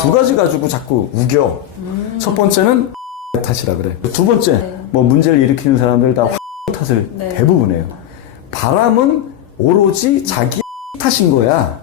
두 가지 가지고 자꾸 우겨. 첫 번째는 탓이라 그래. 두 번째, 네. 뭐 문제를 일으키는 사람들 다 탓을 네. 대부분 해요. 바람은 오로지 자기 탓인 거야.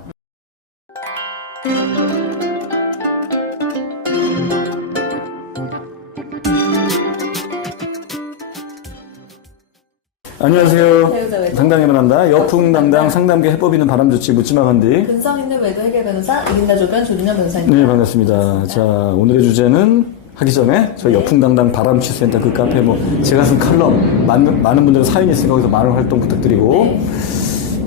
안녕하세요. 당당해만 한다. 여풍당당 상담계 해법 있는 바람 좋지 묻지마 간디. 근성 있는 외도 해결 변호사 이긴다 조변 조준현 변호사입니다. 네, 반갑습니다. 자, 오늘의 주제는 하기 전에 저희 여풍당당 바람취센터 그 카페 뭐 제가 쓴 칼럼 많은 분들은 사연이 있으니까 거기서 많은 활동 부탁드리고. 네.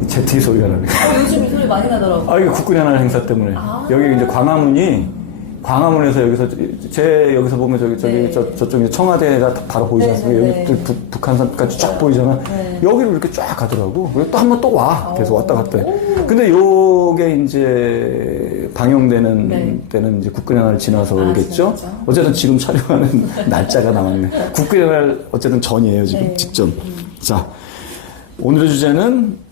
제트기 소리가 나네요. 요즘 이 소리 많이 나더라고요. 이게 국군연합 행사 때문에. 여기 이제 광화문에서 여기서 여기서 보면 네. 저쪽에 청와대가 바로 보이지 네, 않습니까? 네, 여기 북한산까지 쫙 보이잖아. 네. 여기로 이렇게 쫙 가더라고. 그리고 또 한 번 또 와. 계속 왔다 갔다 해. 근데 요게 이제 방영되는 네. 때는 이제 국군연합을 지나서 오겠죠? 지나죠. 어쨌든 지금 촬영하는 날짜가 남았네. 국군연합 어쨌든 전이에요, 지금. 네. 직전. 자, 오늘의 주제는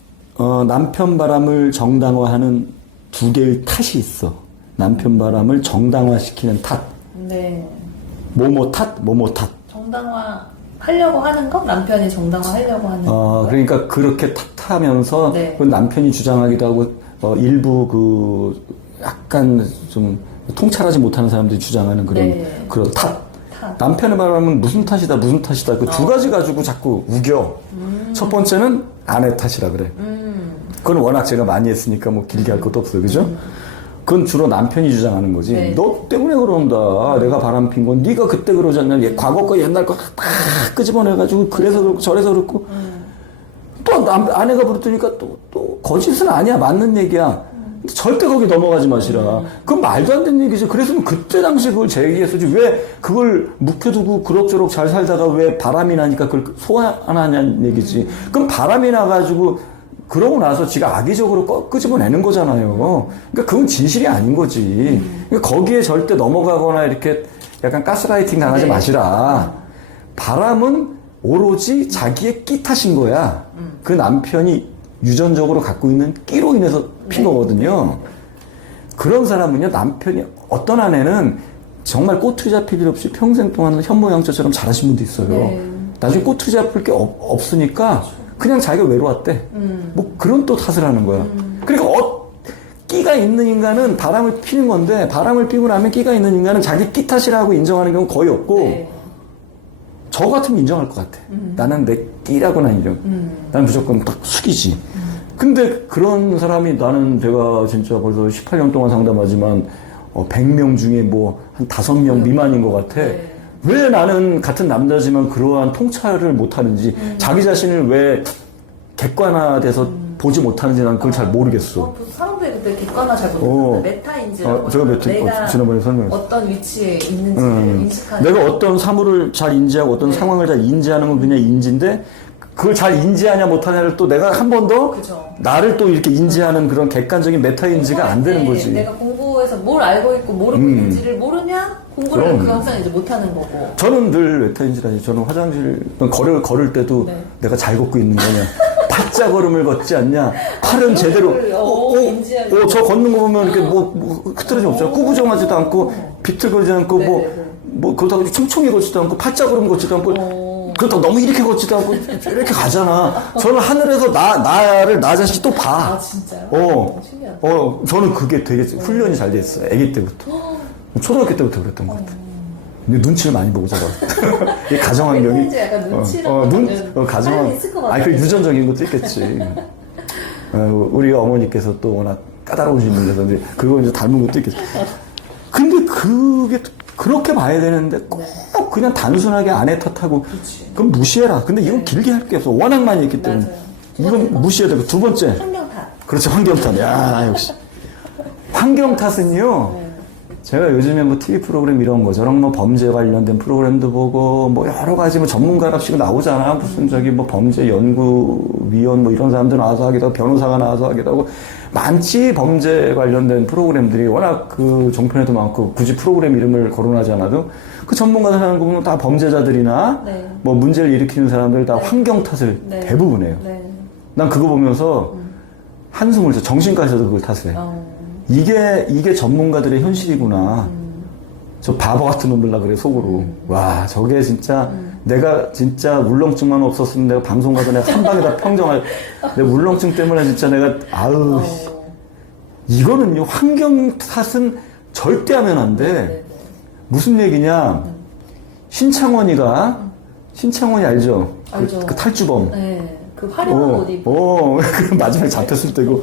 남편 바람을 정당화하는 두 개의 탓이 있어. 남편 바람을 정당화시키는 탓. 네. 뭐뭐 탓, 뭐뭐 탓. 정당화 하려고 하는 거? 남편이 정당화 하려고 하는 거? 그러니까 그렇게 탓하면서 네. 그 남편이 주장하기도 하고 일부 그 약간 좀 통찰하지 못하는 사람들이 주장하는 그런 탓. 남편의 바람은 무슨 탓이다, 무슨 탓이다. 그 두 가지 가지고 자꾸 우겨. 첫 번째는 아내 탓이라 그래. 그건 워낙 제가 많이 했으니까 뭐 길게 할 것도 없어요. 그죠? 그건 주로 남편이 주장하는 거지. 네. 너 때문에 그런다. 내가 바람 핀 건 네가 그때 그러지 않냐. 과거 거 옛날 거 다 끄집어내가지고 그래서 그렇고 저래서 그렇고. 또 아내가 부르니까 또 거짓은 아니야. 맞는 얘기야. 절대 거기 넘어가지 마시라. 그건 말도 안 되는 얘기죠. 그랬으면 그때 당시 그걸 제기했었지. 왜 그걸 묵혀두고 그럭저럭 잘 살다가 왜 바람이 나니까 그걸 소환하냐는 얘기지. 그럼 바람이 나가지고 그러고 나서 지가 악의적으로 끄집어내는 거잖아요. 그러니까 그건 진실이 아닌 거지. 그러니까 거기에 절대 넘어가거나 이렇게 약간 가스라이팅 당하지 마시라. 바람은 오로지 자기의 끼 탓인 거야. 그 남편이 유전적으로 갖고 있는 끼로 인해서 핀 거거든요. 그런 사람은요, 남편이, 어떤 아내는 정말 꼬투리 잡힐 일 없이 평생 동안 현모양처처럼 잘하신 분도 있어요. 네. 나중에 꼬투리 잡힐 게 없으니까 그냥 자기가 외로웠대. 뭐 그런 또 탓을 하는 거야. 그러니까 끼가 있는 인간은 바람을 피는 건데, 바람을 피고 나면 끼가 있는 인간은 자기 끼 탓이라고 인정하는 경우는 거의 없고, 네. 저 같으면 인정할 것 같아. 나는 내 끼라고나 인정. 나는 무조건 딱 숙이지. 근데 그런 사람이 나는 제가 진짜 벌써 18년 동안 상담하지만 100명 중에 뭐 한 5명 미만인 것 같아. 네. 왜 나는 같은 남자지만 그러한 통찰을 못하는지, 자기 자신을 왜 객관화돼서 보지 못하는지 난 그걸 잘 모르겠어. 사람들이 그때 객관화 잘 못하는데 메타인지라고 제가 내가 지난번에 설명했어. 어떤 위치에 있는지를 인식하는 내가 어떤 사물을 잘 인지하고 어떤 상황을 잘 인지하는 건 그냥 인지인데, 그걸 잘 인지하냐 못하냐를 또 내가 한 번 더 그죠. 나를 또 이렇게 인지하는 그런 객관적인 메타인지가 안 되는 거지. 내가 공부해서 뭘 알고 있고 모르고 있는지를 모르면 공부를 그럼. 그 항상 이제 못하는 거고. 저는 늘 메타인지라니. 저는 화장실 걸을 때도 네. 내가 잘 걷고 있는 거냐, 팔자 걸음을 걷지 않냐, 팔은 제대로 인지하는 저 걷는 거 보면 이렇게 흐트러짐 없잖아. 꾸부정하지도 않고 비틀거리지 않고 뭐 그렇다고 총총히 걷지도 않고 팔자 걸음 걷지도 않고 그렇다고 너무 이렇게 걷지도 않고 이렇게 가잖아. 저는 하늘에서 나 자신이 또 봐. 아, 진짜요? 신기하다. 저는 그게 되게 훈련이 잘 돼 있어요. 아기 때부터. 초등학교 때부터 그랬던 것 같아. 근데 눈치를 많이 보고 자라. 이 가정 환경이. 약간 눈치를 가정 있을 것 같아요. 그 유전적인 것도 있겠지. 우리 어머니께서 또 워낙 까다로우신 분이라서 이제 그거 이제 닮은 것도 있겠지. 근데 그게 그렇게 봐야 되는데 꼭 그냥 단순하게 아내 탓하고 그럼 무시해라. 근데 이건 길게 할 게 없어. 워낙 많이 했기 때문에. 이건 무시해야 되고. 두 번째. 환경 탓. 그렇지, 환경 탓. 야, 역시. 환경 탓은요. 제가 요즘에 뭐 TV 프로그램 이런 거 저런 뭐 범죄 관련된 프로그램도 보고 뭐 여러 가지 뭐 전문가랍시고 나오잖아. 무슨 저기 뭐 범죄 연구위원 뭐 이런 사람들 나와서 하기도 하고 변호사가 나와서 하기도 하고 많지. 범죄 관련된 프로그램들이 워낙 그 종편에도 많고 굳이 프로그램 이름을 거론하지 않아도 그 전문가들 하는 거 보면 다 범죄자들이나 뭐 문제를 일으키는 사람들 다 환경 탓을 대부분 해요. 난 그거 보면서 한숨을 쉬어. 정신과에서도 그걸 탓을 해. 이게 전문가들의 현실이구나. 저 바보 같은 놈들라 그래, 속으로. 와, 저게 진짜, 내가 진짜 울렁증만 없었으면 내가 방송 가서 내가 한 방에 다 평정할, 내 울렁증 때문에 진짜 내가, 아우, 이거는요, 환경 탓은 절대 하면 안 돼. 무슨 얘기냐. 신창원이 알죠? 알죠. 그 탈주범. 네. 그 화려한 옷 입고. 그 마지막에 잡혔을 때고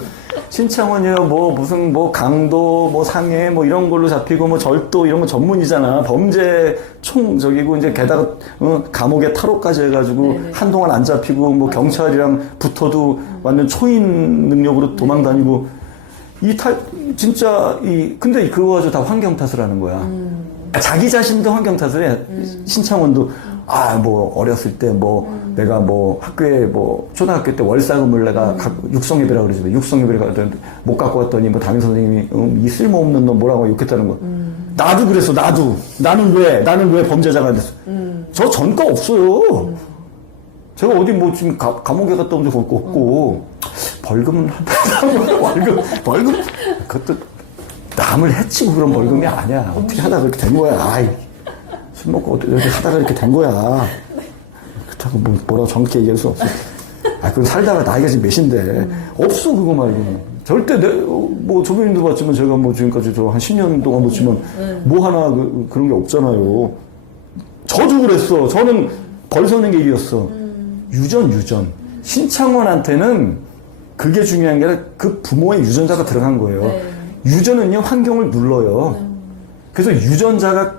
신창원이요, 무슨 강도, 상해, 이런 걸로 잡히고, 절도, 이런 거 전문이잖아. 범죄 저기고, 이제 게다가, 감옥에 탈옥까지 해가지고, 네네. 한동안 안 잡히고, 경찰이랑 붙어도 완전 초인 능력으로 도망 다니고, 근데 그거 가지고 다 환경 탓을 하는 거야. 자기 자신도 환경 탓을 해. 신창원도, 어렸을 때, 내가 학교에 초등학교 때 월사금을 내가 육성예배라 그러지. 육성예배를 못 갖고 왔더니 담임 선생님이, 이 쓸모없는 놈 뭐라고 욕했다는 거. 나도 그랬어, 나도. 나는 왜 범죄자가 됐어. 저 전과 없어요. 제가 어디 지금 감옥에 갔다 온 적 없고, 벌금은 벌금, 그것도 남을 해치고 그런 벌금이 아니야. 어떻게 하다 그렇게 된 거야. 술 먹고 어떻게 하다가 이렇게 된 거야. 그렇다고 뭐라고 정확히 얘기할 수 없어. 그럼 살다가 나이가 지금 몇인데. 없어, 그거 말고. 절대 조교님도 봤지만 제가 지금까지 한 10년 동안 봤지만 하나 그런 게 없잖아요. 저도 그랬어. 저는 벌 서는 게 일이었어. 유전. 신창원한테는 그게 중요한 게 아니라 그 부모의 유전자가 들어간 거예요. 네. 유전은요, 환경을 눌러요. 그래서 유전자가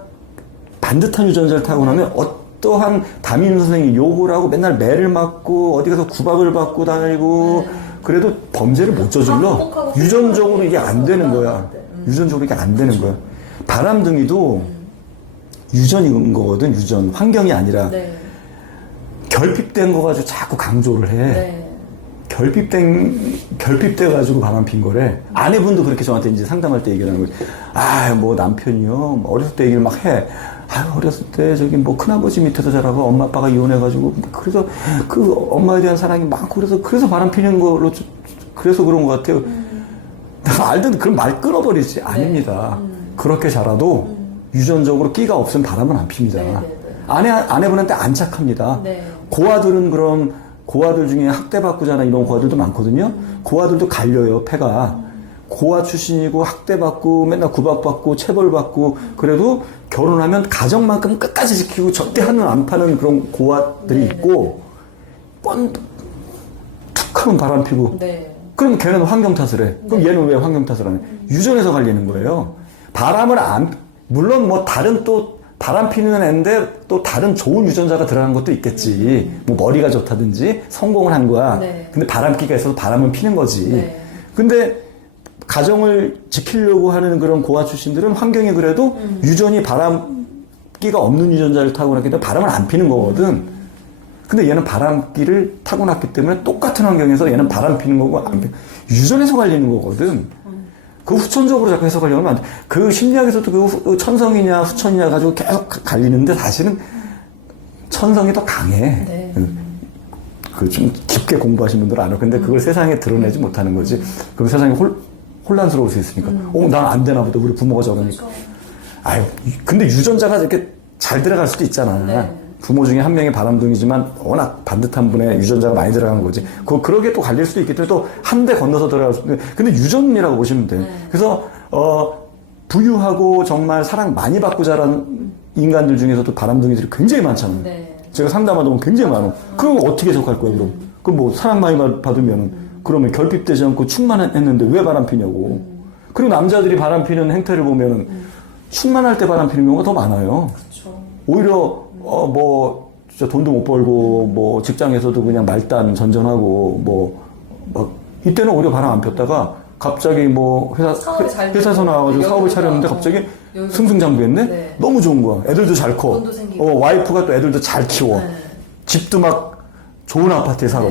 반듯한 유전자를 타고 나면 어떠한 담임 선생님이 욕을 하고 맨날 매를 맞고 어디 가서 구박을 받고 다니고 그래도 범죄를 못 저질러. 유전적으로 이게 안 되는 거야. 유전적으로 이게 안 되는 거야. 바람둥이도 유전인 거거든, 유전. 환경이 아니라. 네. 결핍된 거 가지고 자꾸 강조를 해. 네. 결핍돼가지고 바람 핀 거래. 아내분도 그렇게 저한테 이제 상담할 때 얘기를 하는 거예요. 남편이요. 어렸을 때 얘기를 막 해. 어렸을 때 저기 큰아버지 밑에서 자라고 엄마 아빠가 이혼해가지고 그래서 그 엄마에 대한 사랑이 많고 그래서 바람 피는 걸로 그래서 그런 것 같아요. 알던 그런 말 끊어버리지. 아닙니다. 그렇게 자라도 유전적으로 끼가 없으면 바람은 안 핍니다. 아내분한테 안 착합니다. 네. 고아들 중에 학대받고 자란 이런 고아들도 많거든요. 고아들도 갈려요, 폐가. 고아 출신이고 학대받고 맨날 구박받고 체벌받고 그래도 결혼하면 가정만큼 끝까지 지키고 절대 한눈 안 파는 그런 고아들이 있고 툭 하면 바람 피고 그럼 걔는 환경 탓을 해. 그럼 얘는 왜 환경 탓을 안 해? 유전에서 갈리는 거예요. 물론 다른 또 바람 피는 애인데 또 다른 좋은 유전자가 들어간 것도 있겠지. 머리가 좋다든지 성공을 한 거야. 근데 바람기가 있어서 바람은 피는 거지. 근데 가정을 지키려고 하는 그런 고아 출신들은 환경이 그래도 유전이 바람기가 없는 유전자를 타고났기 때문에 바람을 안 피는 거거든. 근데 얘는 바람기를 타고났기 때문에 똑같은 환경에서 얘는 바람 피는 거고 안 피. 유전에서 갈리는 거거든. 그 후천적으로 자꾸 해석하려면 안 돼. 그 심리학에서도 그 천성이냐 후천이냐 가지고 계속 갈리는데 사실은 천성이 더 강해. 그 좀 깊게 공부하신 분들은 알아. 근데 그걸 세상에 드러내지 못하는 거지. 그럼 세상이 혼란스러울 수 있으니까. 난 안 되나 보다. 우리 부모가 저러니까. 근데 유전자가 이렇게 잘 들어갈 수도 있잖아. 부모 중에 한 명이 바람둥이지만 워낙 반듯한 분의 유전자가 많이 들어간 거지. 그러게 또 갈릴 수도 있기 때문에 또 한 대 건너서 들어갈 수도 있는데, 근데 유전이라고 보시면 돼. 그래서, 부유하고 정말 사랑 많이 받고 자란 인간들 중에서도 바람둥이들이 굉장히 많잖아요. 제가 상담하다 보면 굉장히 많아. 그럼 어떻게 해석할 거야, 그럼? 그럼 사랑 많이 받으면, 그러면 결핍되지 않고 충만했는데 왜 바람 피냐고. 그리고 남자들이 바람 피는 행태를 보면은 충만할 때 바람 피는 경우가 더 많아요. 오히려, 진짜 돈도 못 벌고, 직장에서도 그냥 말단 전전하고, 이때는 오히려 바람 안 폈다가, 갑자기 회사에서 나와가지고 사업을 차렸는데 갑자기 승승장구했네? 너무 좋은 거야. 애들도 잘 커. 와이프가 또 애들도 잘 키워. 집도 막 좋은 아파트에 살아.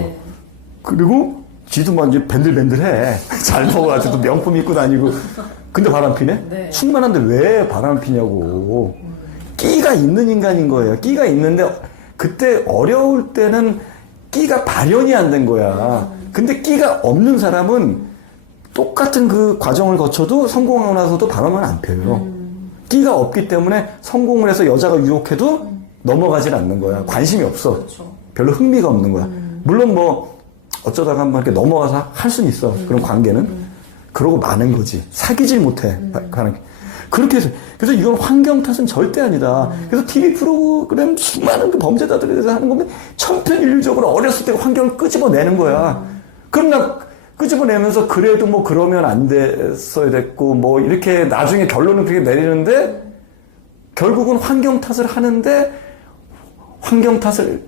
그리고 지도 막 이제 밴들밴들해. 잘 먹어가지고 명품 입고 다니고. 근데 바람 피네? 충만한데 왜 바람 피냐고. 끼가 있는 인간인 거예요. 끼가 있는데 그때 어려울 때는 끼가 발현이 안 된 거야. 근데 끼가 없는 사람은 똑같은 그 과정을 거쳐도 성공하고 나서도 바람은 안 펴요. 끼가 없기 때문에 성공을 해서 여자가 유혹해도 넘어가질 않는 거야. 관심이 없어. 그렇죠. 별로 흥미가 없는 거야. 물론 뭐 어쩌다가 한번 이렇게 넘어가서 할 수는 있어. 그런 관계는. 그러고 마는 거지. 사귀질 못해. 그렇게 해서. 그래서 이건 환경 탓은 절대 아니다. 그래서 TV 프로그램 수많은 그 범죄자들에 대해서 하는 거면 천편일률적으로 어렸을 때 환경을 끄집어내는 거야. 그럼 나 끄집어내면서 그래도 뭐 그러면 안 됐어야 됐고 뭐 이렇게 나중에 결론을 그렇게 내리는데 결국은 환경 탓을 하는데 환경 탓을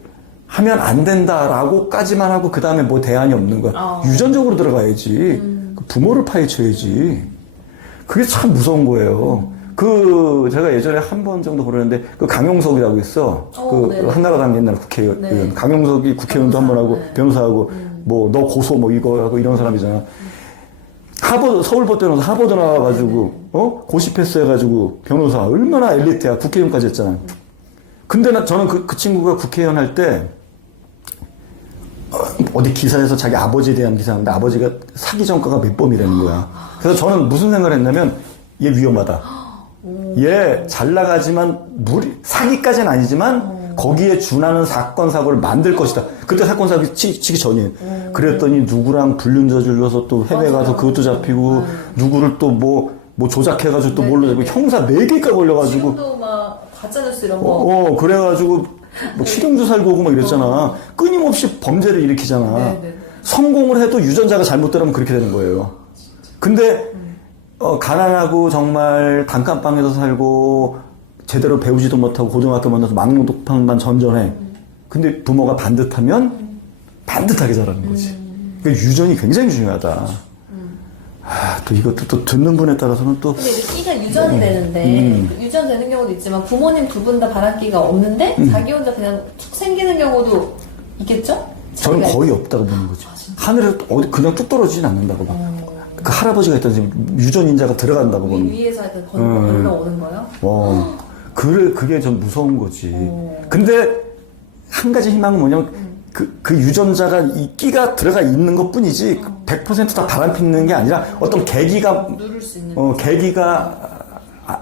하면 안 된다라고까지만 하고 그 다음에 뭐 대안이 없는 거야. 유전적으로 들어가야지. 그 부모를 파헤쳐야지. 그게 참 무서운 거예요. 그 제가 예전에 한 번 정도 그러는데 그 강용석이라고 있어. 그 네네. 한나라당 옛날 국회의원. 네. 강용석이 국회의원도 한 번 하고 네. 변호사하고 뭐 너 고소 뭐 이거 하고 이런 사람이잖아. 서울법대 나와서 하버드 나와가지고 고시 패스해가지고 변호사 얼마나 엘리트야. 국회의원까지 했잖아. 근데 저는 그 친구가 국회의원 할 때 어디 기사에서 자기 아버지에 대한 기사인데 아버지가 사기 전과가 몇 범이라는 거야. 그래서 저는 무슨 생각을 했냐면 얘 위험하다. 얘 잘 나가지만 사기까지는 아니지만 거기에 준하는 사건 사고를 만들 것이다. 그때 사건 사고 치기 전이에요. 그랬더니 누구랑 불륜 저질러서 또 해외 가서 그것도 잡히고 누구를 또 뭐 조작해가지고 또 뭘로 잡고 형사 4개가 걸려가지고 지금도 막 가짜뉴스 이런 거. 그래가지고 뭐 실형도 살고 오고 막 이랬잖아. 끊임없이 범죄를 일으키잖아. 네네. 성공을 해도 유전자가 잘못되면 그렇게 되는 거예요. 근데 가난하고 정말 단칸방에서 살고 제대로 배우지도 못하고 고등학교 만나서 망동판만 전전해. 근데 부모가 반듯하면 반듯하게 자라는 거지. 그러니까 유전이 굉장히 중요하다. 또 이것도 또 듣는 분에 따라서는 또. 근데 이제 끼가 유전이 되는데, 유전되는 경우도 있지만, 부모님 두 분 다 바람기가 없는데, 자기 혼자 그냥 툭 생기는 경우도 있겠죠? 저는 거의 없다고 보는 거죠. 하늘에 어디 그냥 뚝 떨어지진 않는다고 봐. 그 할아버지가 있던 지금 유전인자가 들어간다고 보는. 위에서 하여튼 걸러오는 거요? 그게 좀 무서운 거지. 근데 한 가지 희망은 뭐냐면 그 유전자가 이 끼가 들어가 있는 것 뿐이지 100%다 바람 피는 게 아니라 어떤 계기가 누를 수 있는. 계기가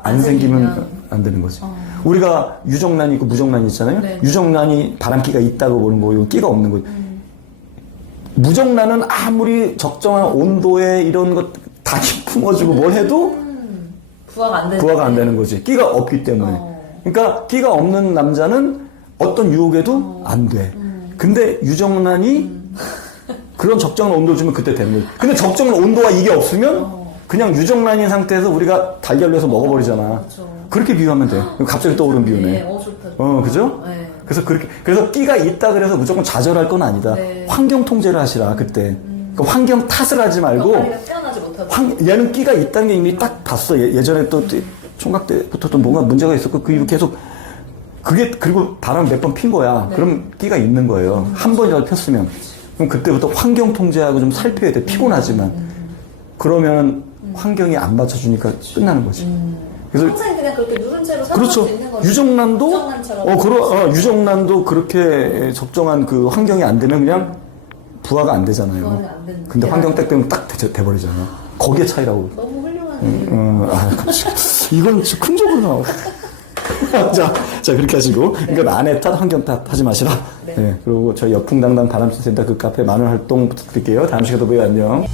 안 생기면 안 되는 거지. 우리가 유정란이 있고 무정란이 있잖아요. 네. 유정란이 바람기가 있다고 보는 거고 끼가 없는 거지. 무정란은 아무리 적정한 온도에 이런 것 다 품어주고 뭘 해도 부화가 안 되는 거지. 끼가 없기 때문에. 그러니까 끼가 없는 남자는 어떤 유혹에도 안 돼. 근데 유정란이 그런 적정한 온도를 주면 그때 되는 거지. 근데 적정한 온도가 이게 없으면 그냥 유정란인 상태에서 우리가 달걀로 해서 먹어버리잖아. 그렇죠. 그렇게 비유하면 돼. 갑자기 떠오른 비유네. 좋다. 그죠? 네. 그래서 끼가 있다 그래서 무조건 좌절할 건 아니다. 네. 환경 통제를 하시라, 그때. 그 환경 탓을 하지 말고, 태어나지 못하고. 얘는 끼가 있다는 게 이미 딱 봤어. 예전에 또 총각 때부터 또 뭔가 문제가 있었고, 그 이후 계속, 그리고 바람 몇 번 핀 거야. 네. 그럼 끼가 있는 거예요. 한 번이라도 폈으면. 그럼 그때부터 환경 통제하고 좀 살펴야 돼. 피곤하지만. 그러면 환경이 안 받쳐주니까 끝나는 거지. 그래서 항상 그냥 그렇게 누른 채로 살아갈 그렇죠. 수 있는 거죠. 유정란도 유정란처럼. 유정란도 그렇게 적정한 그 환경이 안 되면 그냥 부화가 안 되잖아요. 부화가 안 되는 근데 게 환경 딱 되면 딱 돼버리잖아. 거기에 차이라고. 너무 훌륭하네. 이건 진짜 큰 적으로 나와. 자, 그렇게 하시고. 이건 아내 탓, 환경 탓 하지 마시라. 네. 네. 그리고 저희 여풍당당 바람센터 그 카페 많은 활동 부탁드릴게요. 다음 시간에 또 봬요. 안녕.